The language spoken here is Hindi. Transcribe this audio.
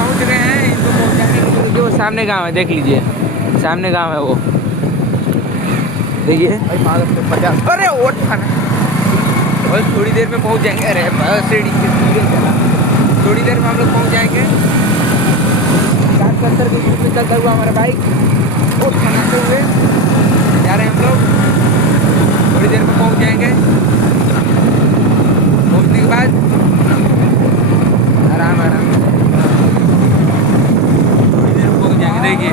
पहुंच गए हैं, इनको पहुंचाने के लिए। देखिए वो सामने गांव है, देख लीजिए सामने गांव है वो, देखिए। अरे और खाना, बस थोड़ी देर में पहुंच जाएंगे। अरे बस सीढ़ी चला, थोड़ी देर में हम लोग पहुंच जाएंगे। 60-70 की स्पीड में चलता हुआ हमारा बाइक और खानाते हुए जा रहे हैं हम लोग। थोड़ी देर में पहुंच जाएंगे। पहुंचने के बाद आराम आराम थोड़ी देर में पहुंच जाएंगे। देखिए